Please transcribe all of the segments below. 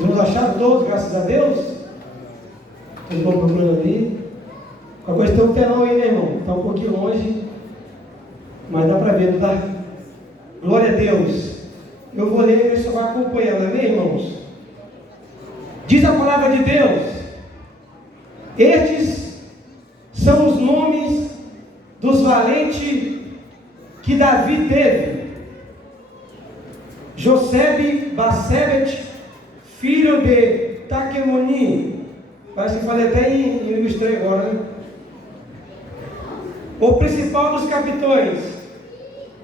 Vamos achar todos, graças a Deus. Vocês vão procurando ali. A coisa tem um telão aí, né, irmão? Está um pouquinho longe, mas dá para ver, não dá? Glória a Deus. Eu vou ler e você vai acompanhando, amém, irmãos? Diz a palavra de Deus: estes são os nomes dos valentes que Davi teve: Josebe Basebet, filho de Taquemoni. Parece que falei até em língua estranha agora, né? O principal dos capitães.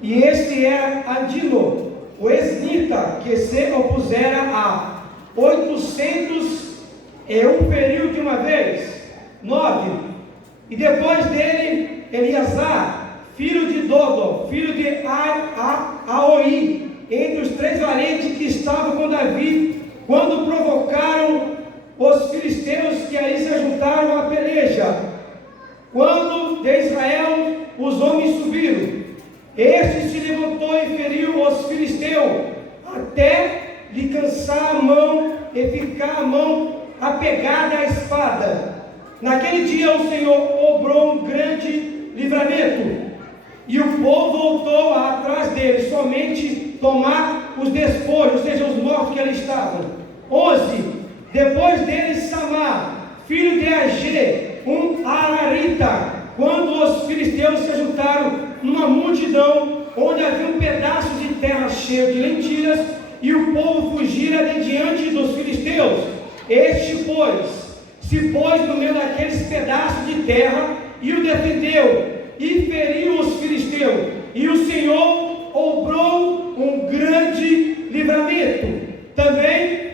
E este era Adilo, o esnita, que se opusera a 800 em um período de uma vez. 9. E depois dele, Eleazar, filho de Dodo, filho de Aoi, entre os 3 valentes que estavam com Davi, quando provocaram os filisteus que aí se juntaram à peleja. Quando de Israel os homens subiram, este se levantou e feriu os filisteus, até lhe cansar a mão e ficar a mão apegada à espada. Naquele dia o Senhor obrou um grande livramento, e o povo voltou atrás dele, somente tomar os despojos, ou seja, os mortos que ali estavam. 11. Depois dele, Samar, filho de Agê, um ararita, quando os filisteus se juntaram numa multidão, onde havia um pedaço de terra cheio de lentilhas, e o povo fugira de diante dos filisteus. Este, pois, se pôs no meio daqueles pedaços de terra, e o defendeu, e feriu os filisteus, e o Senhor obrou um grande livramento. Também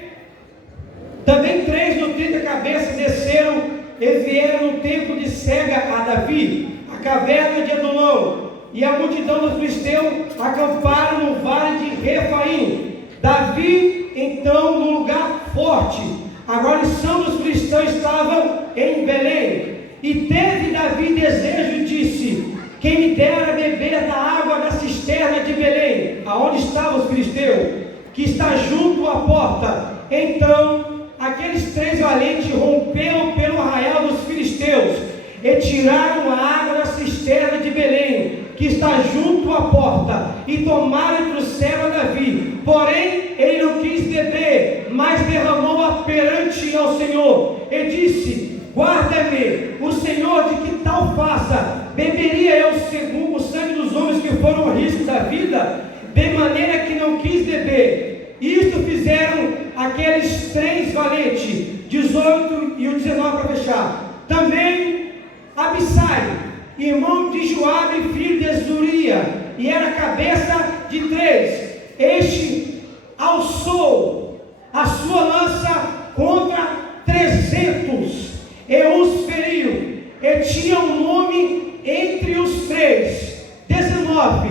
3 do 30 cabeças desceram e vieram no templo de Sega a Davi, a caverna de Adulão, e a multidão dos filisteus acamparam no vale de Refaim. Davi, então, no lugar forte. A guarnição dos filisteus estava em Belém, e teve Davi desejo e disse: quem me dera beber da água da cisterna de Belém, aonde estavam os filisteus, que está junto à porta. Então aqueles 3 valentes romperam pelo arraial dos filisteus e tiraram a água da cisterna de Belém, que está junto à porta, e tomaram e trouxeram a Davi. Porém ele não quis beber, mas derramou-a perante ao Senhor, e disse: guarda-me o Senhor de que tal faça. Beberia eu segundo o sangue dos homens que foram ao risco da vida? De maneira que não quis beber. Isto fizeram aqueles 3 valentes. 18 e o 19 para fechar. Também Abissai, irmão de Joabe, filho de Zuria, e era cabeça de 3. Este alçou a sua lança contra 300 e os feriu, e tinha um nome entre os 3. 19.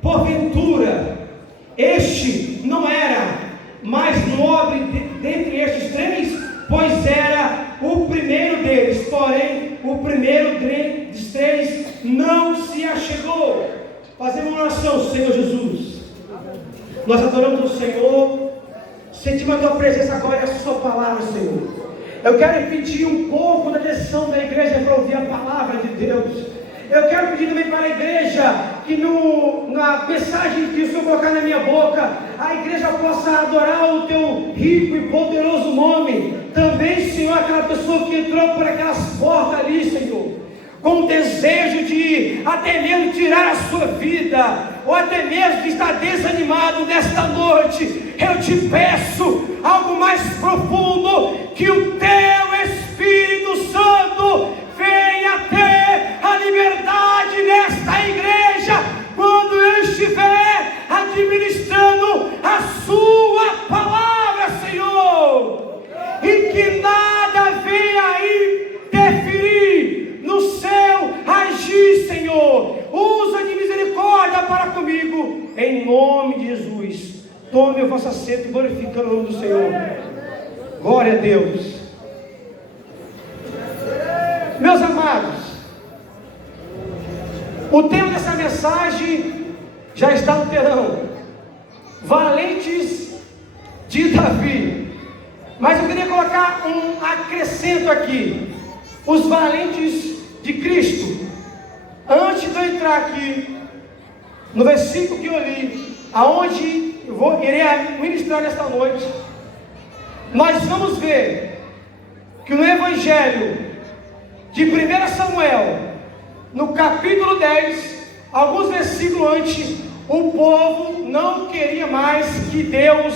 Porventura este não era mais nobre dentre estes 3, pois era o primeiro deles. Porém o primeiro dos 3 não se achegou. Fazemos uma oração. Senhor Jesus, nós adoramos o Senhor, sentimos a tua presença agora e a sua palavra, Senhor. Eu quero pedir um pouco da atenção da igreja para ouvir a palavra de Deus. Eu quero pedir também para a igreja que na mensagem que o Senhor colocar na minha boca, a igreja possa adorar o teu rico e poderoso nome. Também, Senhor, aquela pessoa que entrou por aquelas portas ali, Senhor, com o desejo de até mesmo tirar a sua vida, ou até mesmo de estar desanimado nesta noite, eu te peço algo mais profundo, que o teu Espírito Santo venha ter a liberdade nesta igreja, quando eu estiver administrando a sua palavra, Senhor, e que nada venha aí interferir no seu agir, Senhor. Usa de misericórdia para comigo, em nome de Jesus. Tome o vosso assento, glorificando o nome do Senhor. Glória a Deus. Meus amados, o tema dessa mensagem já está no telão. Valentes de Davi. Mas eu queria colocar um acrescento aqui. Os valentes de Cristo. Antes de eu entrar aqui no versículo que eu li, aonde irei ministrar nesta noite, nós vamos ver que no Evangelho de 1 Samuel, no capítulo 10, alguns versículos antes, o povo não queria mais que Deus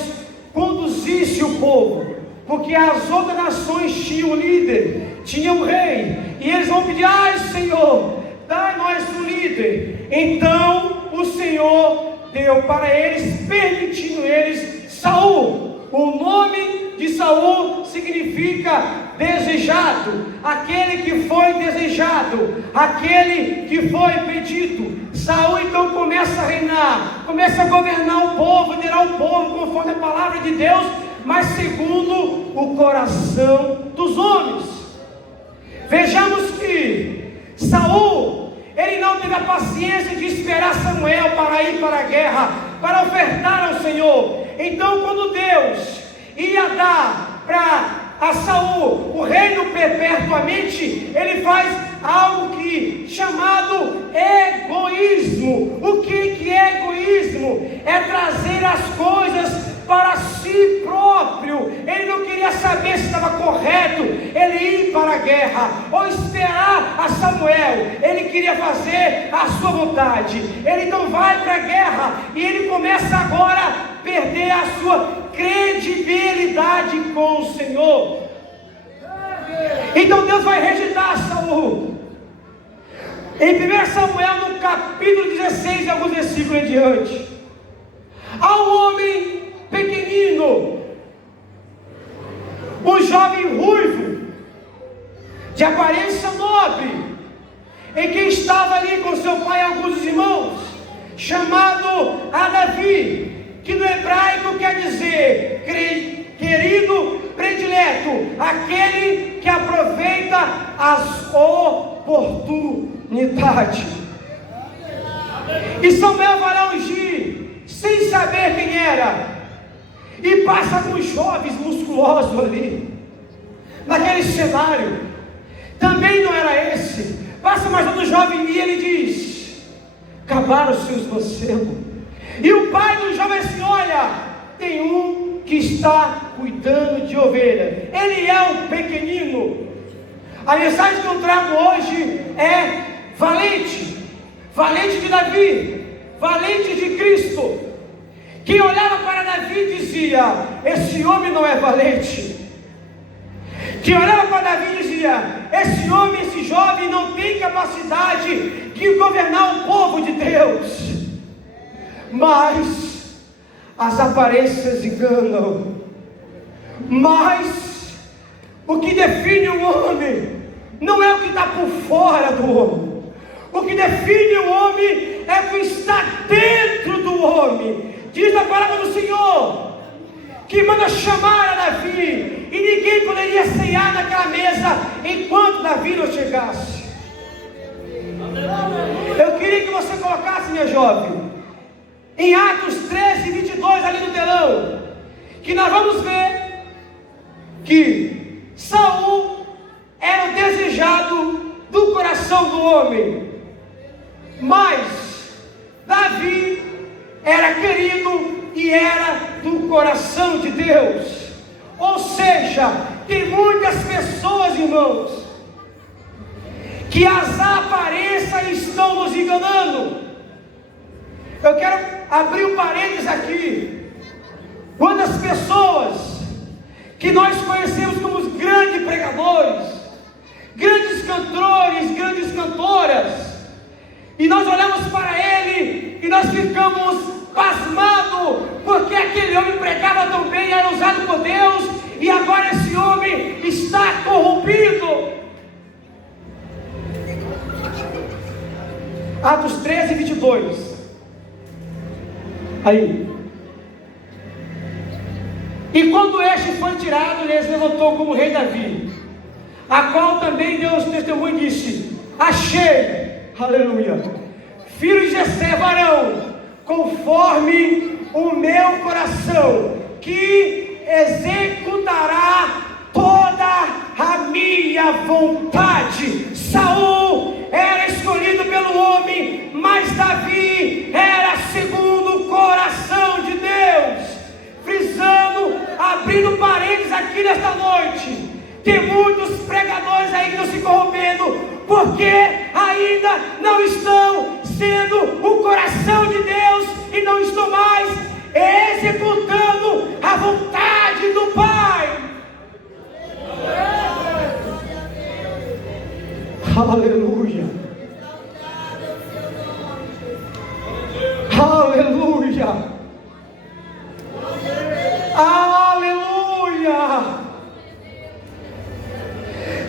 conduzisse o povo, porque as outras nações tinham um líder, tinham um rei, e eles vão pedir: ai Senhor, dá-nós um líder. Então o Senhor deu para eles, permitindo eles Saul. O nome de Saul significa desejado, aquele que foi desejado, aquele que foi pedido. Saul então começa a reinar, começa a governar o povo, liderar o povo conforme a palavra de Deus, mas segundo o coração dos homens. Vejamos que Saul, ele não teve a paciência de esperar Samuel para ir para a guerra, para ofertar ao Senhor. Então, quando Deus ia dar para Saul o reino perpetuamente, ele faz algo chamado egoísmo. O que é egoísmo? É trazer as coisas para si próprio. Ele não queria saber se estava correto ele ir para a guerra ou esperar a Samuel. Ele queria fazer a sua vontade. Ele então vai para a guerra e ele começa agora a perder a sua credibilidade com o Senhor. Então Deus vai rejeitar Saul. Em 1 Samuel, no capítulo 16, alguns versículos em diante, há um homem pequenino, um jovem ruivo, de aparência nobre, em quem estava ali com seu pai e alguns irmãos, chamado Davi, que no hebraico quer dizer querido, predileto, aquele que aproveita as oportunidades. E Samuel vai lá ungir, sem saber quem era, e passa com os jovens musculosos ali, naquele cenário. Também não era esse. Passa mais outro jovem e ele diz: acabaram os seus mancebos. E o pai do jovem assim: olha, tem um que está cuidando de ovelha. Ele é um pequenino. A mensagem que eu trago hoje é valente. Valente de Davi, valente de Cristo. Quem olhava para Davi dizia: esse homem não é valente. Quem olhava para Davi dizia: esse homem, esse jovem não tem capacidade de governar o povo de Deus. Mas as aparências enganam. Mas o que define o homem não é o que está por fora do homem. O que define o homem é o que está dentro do homem. Diz a palavra do Senhor que manda chamar a Davi, e ninguém poderia ceiar naquela mesa enquanto Davi não chegasse. Eu queria que você colocasse, minha jovem, em Atos 13, 22, ali no telão, que nós vamos ver que Saul era o desejado do coração do homem, mas Davi era querido e era do coração de Deus. Ou seja, tem muitas pessoas, irmãos, que as aparências estão nos enganando. Eu quero abrir um parênteses aqui. Quantas pessoas que nós conhecemos como os grandes pregadores, grandes cantores, grandes cantoras, e nós olhamos para ele e nós ficamos pasmados, porque aquele homem pregava tão bem, era usado por Deus, e agora esse homem está corrompido. Atos 13, 22. Aí. E quando este foi tirado, ele se levantou como rei Davi, a qual também Deus testemunho e disse: achei, aleluia, filho de Jessé, varão, conforme o meu coração, que executará minha vontade. Saul era escolhido pelo homem, mas Davi era segundo o coração de Deus. Frisando, abrindo parênteses aqui nesta noite, tem muitos pregadores aí que estão se corrompendo, porque ainda não estão sendo o coração de Deus e não estão mais executando a vontade do Pai. Aleluia. Aleluia. Aleluia.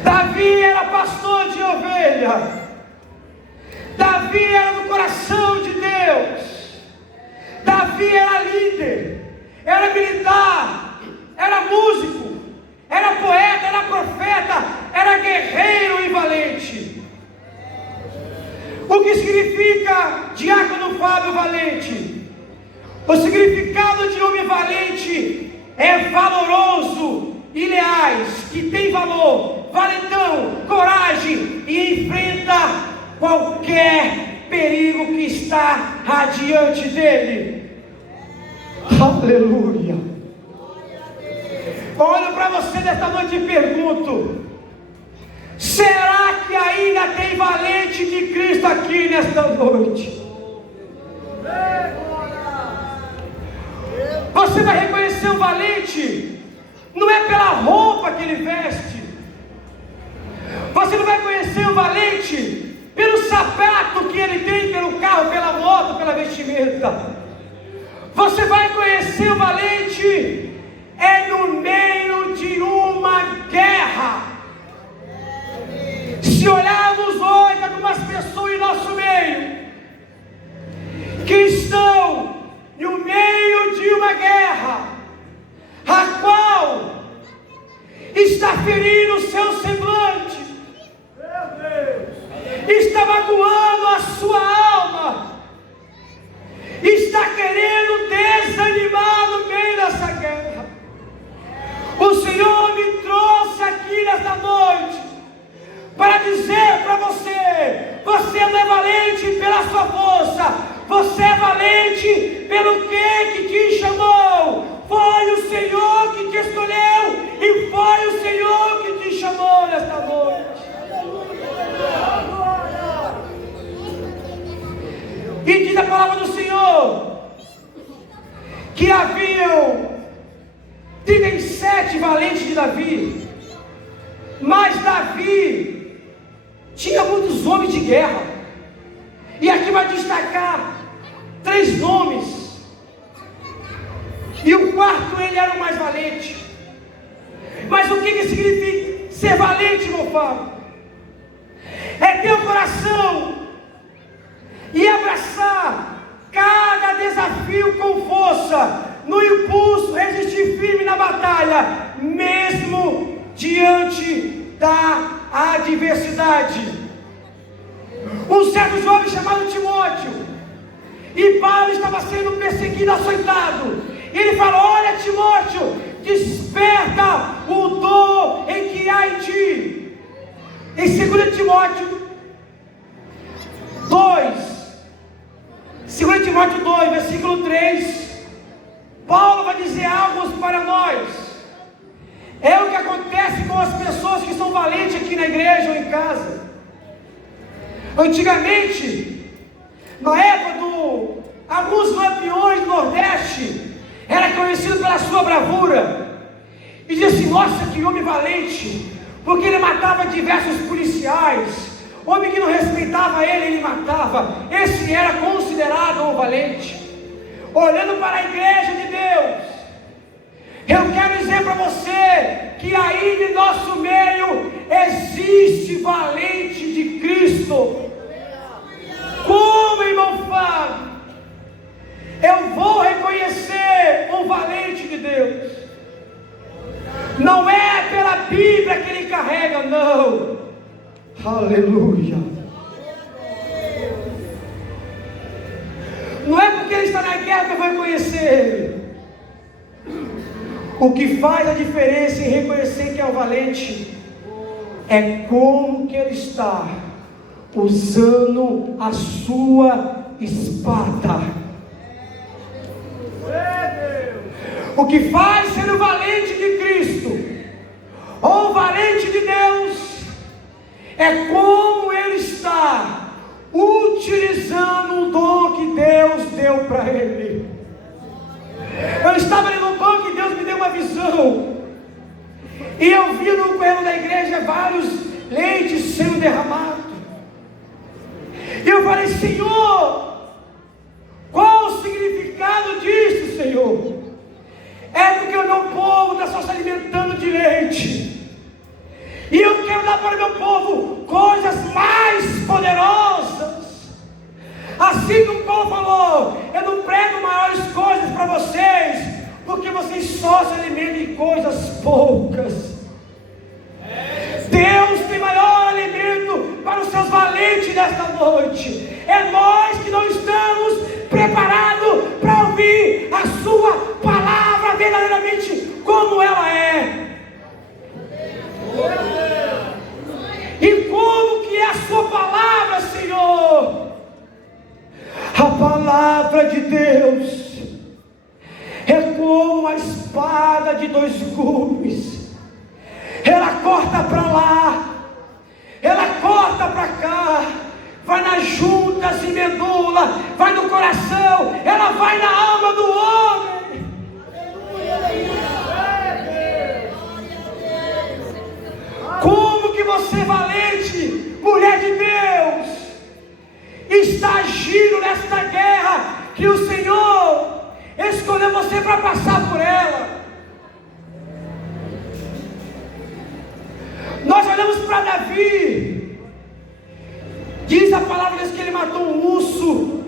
Davi era pastor de ovelha. Davi era do coração de Deus. Davi era líder, era militar, era músico, era poeta, era profeta, era guerreiro e valente. O que significa diácono Fábio valente? O significado de homem valente é valoroso e leais, que tem valor, valentão, coragem e enfrenta qualquer perigo que está adiante dele. Aleluia. Olho para você nesta noite e pergunto: será que ainda tem valente de Cristo aqui nesta noite? Você vai reconhecer o valente, não é pela roupa que ele veste. Você não vai conhecer o valente pelo sapato que ele tem, pelo carro, pela moto, pela vestimenta. Você vai conhecer o valente no meio de uma guerra. Se olharmos hoje algumas pessoas em nosso meio que estão no meio de uma guerra, a qual está ferindo o seu semblante, está magoando a sua alma, está querendo desanimar no meio dessa guerra. O Senhor me trouxe aqui nesta noite para dizer para você: você não é valente pela sua força, você é valente pelo que te chamou. Foi o Senhor que te escolheu e foi o Senhor que te chamou nesta noite. E diz a palavra do Senhor que haviam 37 valentes de Davi, mas Davi tinha muitos homens de guerra. E aqui vai destacar 3 nomes. E o quarto, ele era o mais valente. Mas o que significa ser valente, meu Fábio? É ter o coração e abraçar cada desafio com força, no impulso, resistir firme na batalha, mesmo diante da adversidade. Um certo jovem chamado Timóteo, e Paulo estava sendo perseguido, açoitado. Ele falou: olha, Timóteo, desperta o dom em que há em ti. Em 2 Timóteo 2, versículo 3, Paulo vai dizer algo para nós. É o que acontece com as pessoas que são valentes aqui na igreja ou em casa. Antigamente, na época alguns lampiões do Nordeste, era conhecido pela sua bravura. E dizia assim: nossa, que homem valente, porque ele matava diversos policiais. Homem que não respeitava ele matava. Esse era considerado um valente. Olhando para a igreja de Deus, eu quero dizer para você que aí em nosso meio existe valente de Cristo. Como, irmão Fábio, eu vou reconhecer o valente de Deus? Não é pela Bíblia que ele carrega, não. Aleluia. Não é porque ele está na guerra que eu vou reconhecer ele. O que faz a diferença em reconhecer que é o valente é como que ele está usando a sua espada. O que faz ser o valente de Cristo, ou o valente de Deus, é como ele está utilizando o dom que Deus deu para ele. Eu estava ali no banco e Deus me deu uma visão, e eu vi no corredor da igreja vários leites sendo derramados. E eu falei: Senhor, qual o significado disso, Senhor? É porque o meu povo está só se alimentando de leite, e eu quero dar para o meu povo coisas mais poderosas. Assim como Paulo falou: eu não prego maiores coisas para vocês, porque vocês só se alimentam de coisas poucas. Deus tem maior alimento para os seus valentes nesta noite. É nós que não estamos preparados para ouvir a sua palavra verdadeiramente como ela é. E como que é a sua palavra, Senhor? A palavra de Deus é como uma espada de 2 gumes. Ela corta para lá, ela corta para cá, vai nas juntas e medula, vai no coração, ela vai na alma do homem. Como que você, valente, mulher de Deus, está agindo nesta guerra que o Senhor escolheu você para passar por ela? Nós olhamos para Davi, diz a palavra de Deus que ele matou um urso,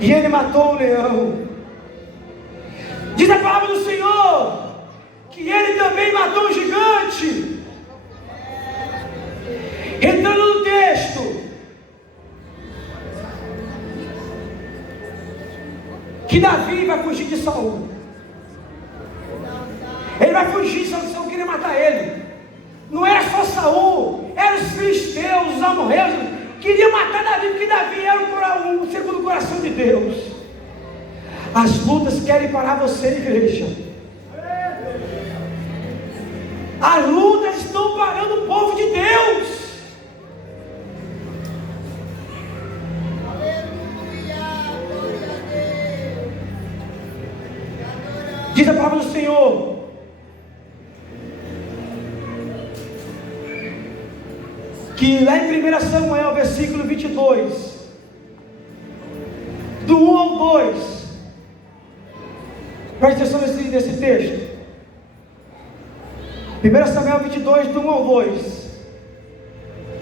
e ele matou um leão. Diz a palavra do Senhor que ele também matou um gigante. Entrando no texto, que Davi vai fugir de Saul. Ele vai fugir, Saul queria matar ele. Não era só Saul, eram os filisteus, os amorreus, queriam matar Davi, porque Davi era o segundo coração de Deus. As lutas querem parar você, igreja. As lutas estão parando o povo de Deus. Diz a palavra do Senhor que lá em 1 Samuel, versículo 22, do 1 ao 2, preste atenção nesse texto. 1 Samuel 22, do 1 ao 2.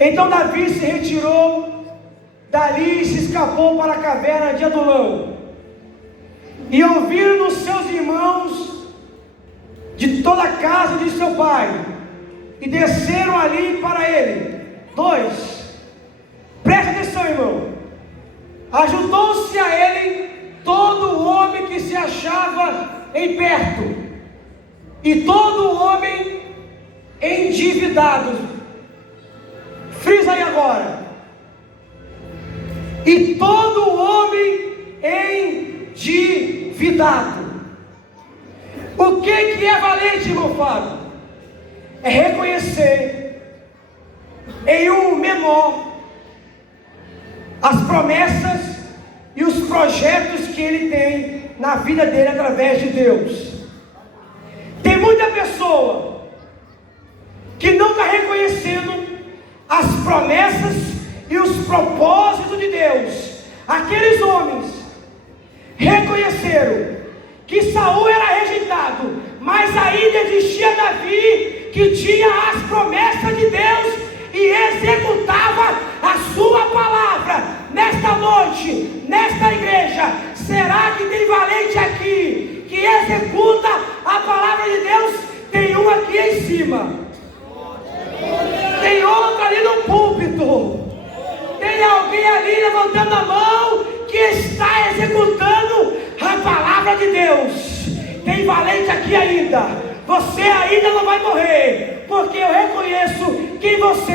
Então Davi se retirou dali e se escapou para a caverna de Adulão. E ouviram os seus irmãos de toda a casa de seu pai, e desceram ali para ele. 2. Presta atenção, irmão. Ajuntou-se a ele todo homem que se achava em perto, e todo homem endividado. Frisa aí agora. E todo homem endividado. O que é valente, irmão Fábio? É reconhecer em um menor as promessas e os projetos que ele tem na vida dele através de Deus. Tem muita pessoa que não está reconhecendo as promessas e os propósitos de Deus. Aqueles homens reconheceram que Saul era rejeitado, mas ainda existia Davi, que tinha as promessas de Deus e executava a sua palavra. Nesta noite, nesta igreja, será que tem valente aqui que executa a palavra de Deus? Tem um aqui em cima, tem outro ali no púlpito, tem alguém ali levantando a mão que está executando a palavra de Deus. Tem tem valente aqui ainda. Você ainda não vai morrer, porque eu reconheço que em você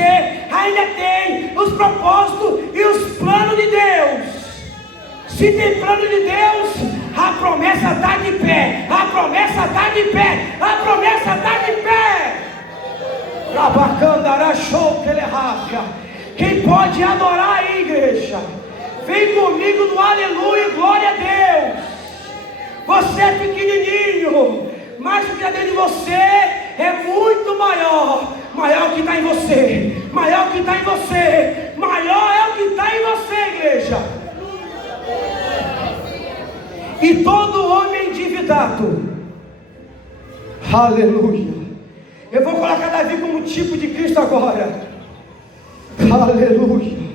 ainda tem os propósitos e os planos de Deus. Se tem plano de Deus, a promessa está de pé, a promessa está de pé, a promessa está de pé. Quem pode adorar aí, igreja? Vem comigo no aleluia, glória a Deus. Você é pequenininho, mas o que está dentro de você é muito maior. Maior que está em você, maior que está em você, maior é o que está em você, igreja. E todo homem endividado, aleluia. Eu vou colocar Davi como tipo de Cristo agora, aleluia.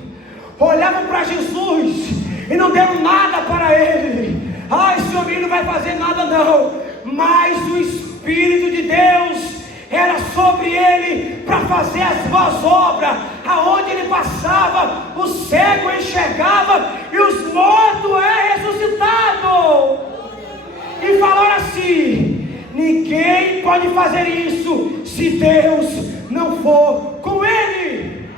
Olhavam para Jesus e não deram nada para ele. Esse homem não vai fazer nada não. Mas o Espírito de Deus era sobre ele para fazer as boas obras. Aonde ele passava, o cego enxergava e os mortos ressuscitados. E falaram assim: ninguém pode fazer isso se Deus não for com ele.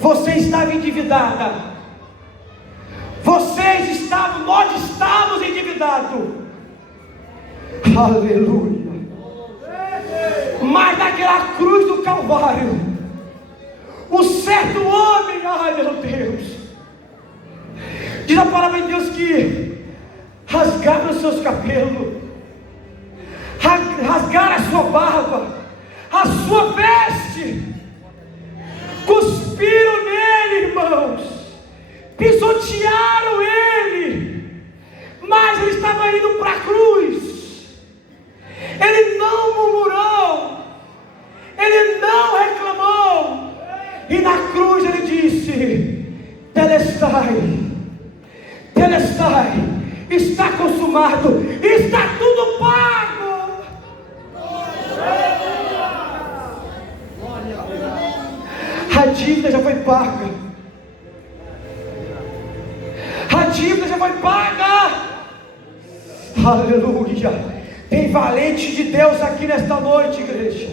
Você estava endividada. Vocês estavam, nós estávamos endividados. Aleluia. Mas naquela cruz do Calvário, o certo homem, ai meu Deus, diz a palavra de Deus que rasgaram os seus cabelos, rasgaram a sua barba, a sua veste, cuspiram nele, irmãos, pisotearam ele, mas ele estava indo para a cruz. Ele não murmurou, ele não reclamou, e na cruz ele disse: Telestai, Telestai, está consumado, está tudo pago. A dívida já foi paga, a dívida já foi paga, aleluia. Tem valente de Deus aqui nesta noite, igreja.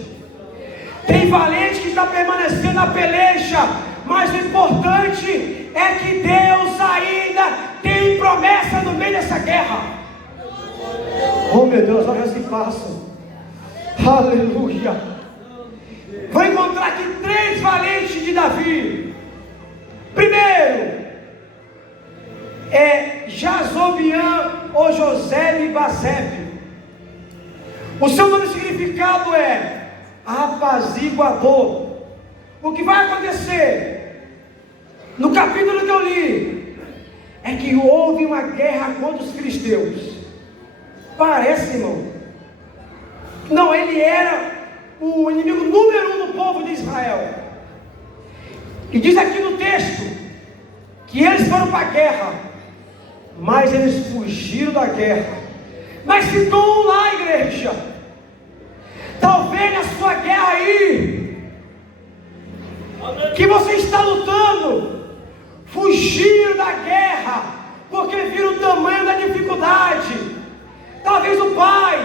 Tem valente que está permanecendo na peleja. Mas o importante é que Deus ainda tem promessa no meio dessa guerra. Oh meu Deus, olha se passam. Aleluia. Vou encontrar aqui 3 valentes de Davi. Primeiro é Jazobiã ou José Basebe. O seu nome significado é apaziguador. O que vai acontecer no capítulo que eu li é que houve uma guerra contra os filisteus. Parece, irmão, não, ele era o inimigo número 1 do povo de Israel. E diz aqui no texto que eles foram para a guerra, mas eles fugiram da guerra. Mas ficou um lá, igreja. Talvez na sua guerra aí, que você está lutando, fugiram da guerra, porque viram o tamanho da dificuldade. Talvez o pai,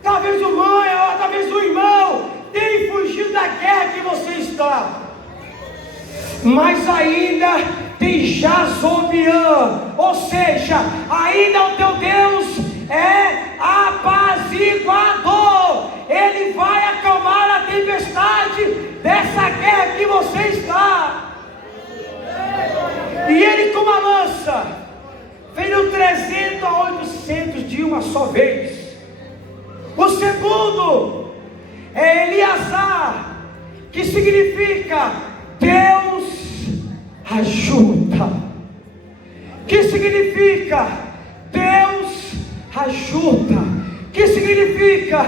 talvez a mãe, ou talvez o irmão tenha fugido da guerra que você está. Mas ainda tem Jazobiã, ou seja, ainda o teu Deus é apaziguador. Ele vai acalmar a tempestade dessa guerra que você está. E ele com uma lança veio 300 a 800 de uma só vez. O segundo é Eleazar, que significa Deus ajuda. Que significa Deus ajuda. Que significa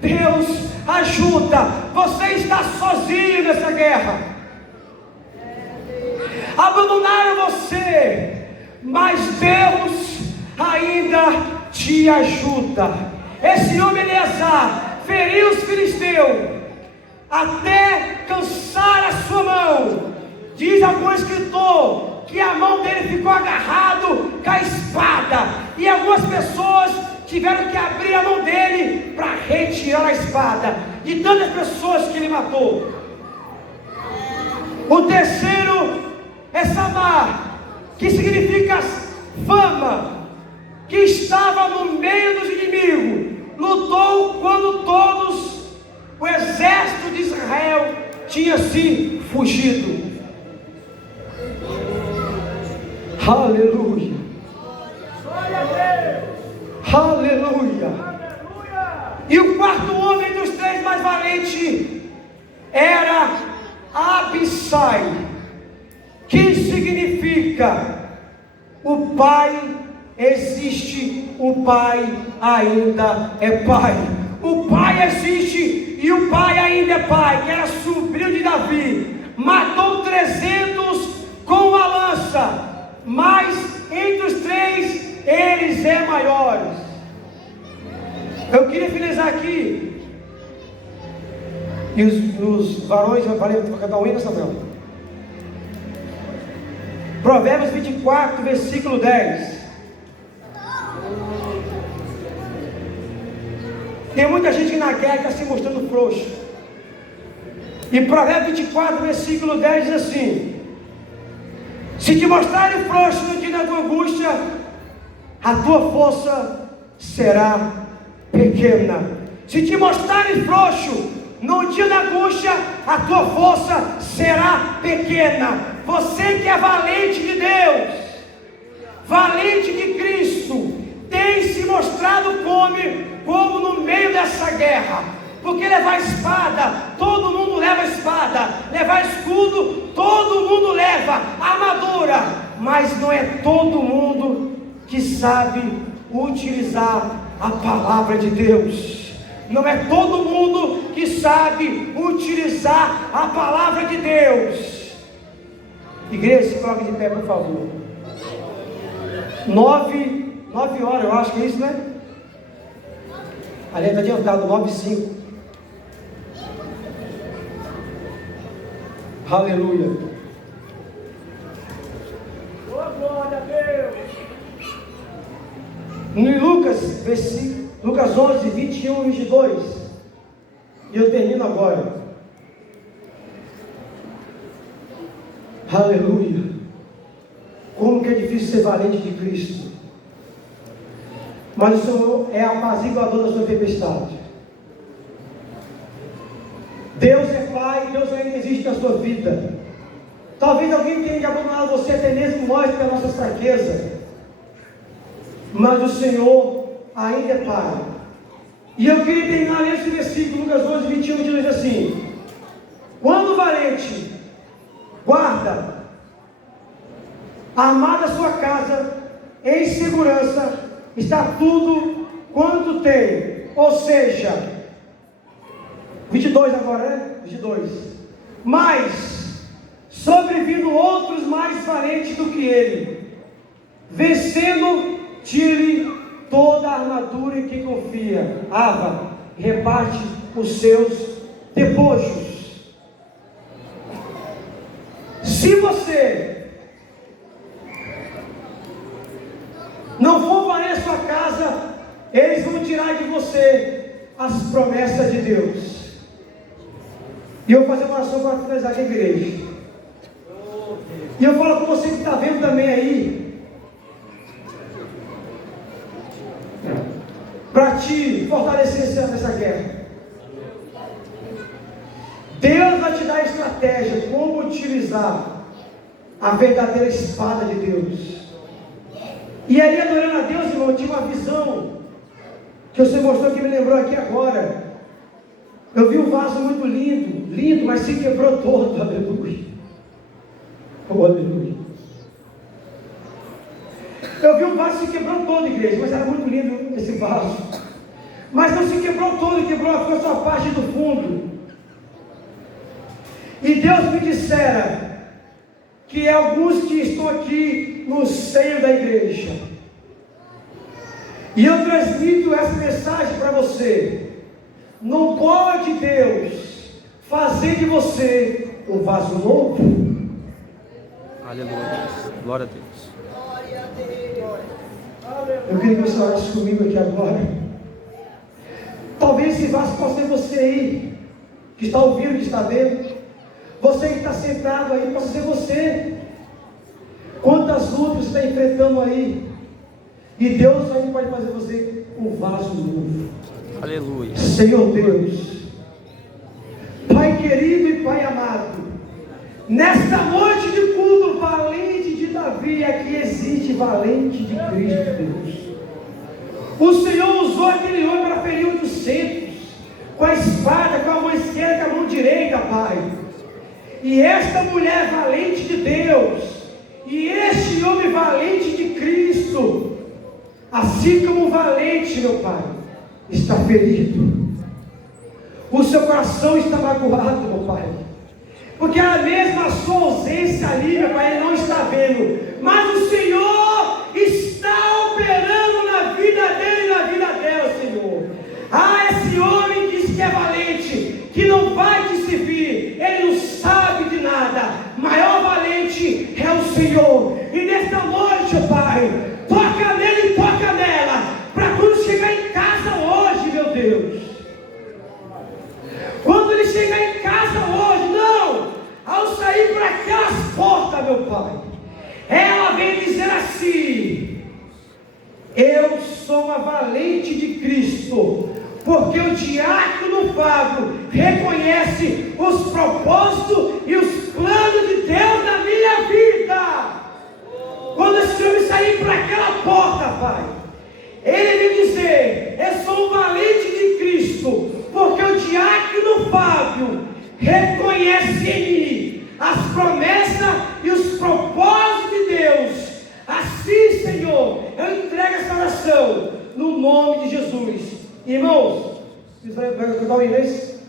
Deus ajuda. Você está sozinho nessa guerra. Abandonaram você, mas Deus ainda te ajuda. Esse homem Eleazar feriu os filisteus até cansar a sua mão. Diz algum escritor que a mão dele ficou agarrado com a espada, e algumas pessoas tiveram que abrir a mão dele para retirar a espada de tantas pessoas que ele matou. O terceiro é Samar, que significa fama, que estava no meio dos inimigos, lutou quando o exército de Israel tinha se fugido. Aleluia, aleluia. E o quarto homem dos três mais valentes era Abissai, que significa: o Pai existe, o Pai ainda é Pai. O Pai existe e o Pai ainda é Pai, que era sobrinho de Davi, matou 300 com a lança, mas entre os três eles é maiores. Eu queria finalizar aqui, e os varões, eu falei, vou cantar o hino, Samuel. Provérbios 24, versículo 10. Tem muita gente que na guerra está se mostrando frouxo. E Provérbios 24, versículo 10 diz assim: se te mostrares frouxo no dia da tua angústia, a tua força será pequena. Se te mostrares frouxo no dia da angústia, a tua força será pequena. Você que é valente de Deus, valente de Cristo, tem se mostrado como no meio dessa guerra, porque levar espada, todo mundo leva espada, levar escudo, todo mundo leva armadura, mas não é todo mundo que sabe utilizar a palavra de Deus. Não é todo mundo que sabe utilizar a palavra de Deus. Igreja, se coloque de pé, por favor. 9 horas, eu acho que é isso, né? Ali está adiantado, 9:05. Aleluia. Glória a Deus. Em Lucas 11, 21 e 22. E eu termino agora. Aleluia. Como que é difícil ser valente de Cristo. Mas o Senhor é apaziguador da sua tempestade. Deus é Pai, Deus ainda existe na sua vida. Talvez alguém tenha abandonado você, até mesmo nós, pelas nossas fraquezas. Mas o Senhor ainda é Pai. E eu queria terminar nesse versículo, Lucas 12, 21, que diz assim: quando o valente guarda, armada a sua casa, em segurança, está tudo quanto tem. Ou seja, 22 agora, né? 22. Mas, sobrevindo outros mais valentes do que ele, vencendo, tire toda a armadura em que confia. Ava, reparte os seus despojos. Se você não for valer a sua casa, eles vão tirar de você as promessas de Deus. E eu vou fazer uma oração para finalizar aqui a igreja. E eu falo com você que está vendo também aí, para te fortalecer nessa guerra. Deus vai te dar a estratégia como utilizar a verdadeira espada de Deus. E aí, adorando a Deus, irmão, eu tive uma visão que você mostrou, que me lembrou aqui agora. Eu vi um vaso muito lindo, mas se quebrou todo. Aleluia. Oh, aleluia. Eu vi um vaso que se quebrou todo, igreja, mas era muito lindo esse vaso. Mas não se quebrou todo, ficou só a parte do fundo. E Deus me dissera que alguns que estão aqui no seio da igreja, e eu transmito essa mensagem para você: não pode Deus fazer de você um vaso novo? Aleluia. Glória a Deus. Eu queria que você orasse comigo aqui agora. Talvez esse vaso possa ser você aí, que está ouvindo, que está vendo. Você que está sentado aí, possa ser você. Quantas lutas você está enfrentando aí? E Deus ainda pode fazer você um vaso novo. Aleluia. Senhor Deus, Pai querido e Pai amado, nesta noite de culto, valente de Davi, aqui existe valente de Cristo Deus. O Senhor usou aquele homem para ferir 800, com a espada, com a mão esquerda, com a mão direita, Pai. E esta mulher valente de Deus, e este homem valente de Cristo, assim como o valente, meu Pai, está ferido. O seu coração está magoado, meu Pai, porque a mesma sua ausência ali, meu Pai, ele não está vendo, mas o Senhor está operando na vida dele e na vida dela, Senhor. Esse homem diz que é valente, que não vai te servir, ele não sabe de nada. Maior valente é o Senhor. E nesta noite, Pai, toca nele e toca nela, para quando chegar em casa hoje, meu Deus, quando ele chegar em casa hoje, não, ao sair por aquelas portas, meu Pai, ela vem dizer assim: eu sou uma valente de Cristo, porque o diácono Fábio reconhece os propósitos e os planos de Deus na minha vida. Quando esse homem sair por aquela porta, Pai, ele vem dizer: eu sou um valente de Cristo, porque o diácono Fábio reconhece em mim as promessas e os propósitos de Deus. Assim, Senhor, eu entrego essa oração no nome de Jesus. Irmãos, vocês vão cantar o inglês?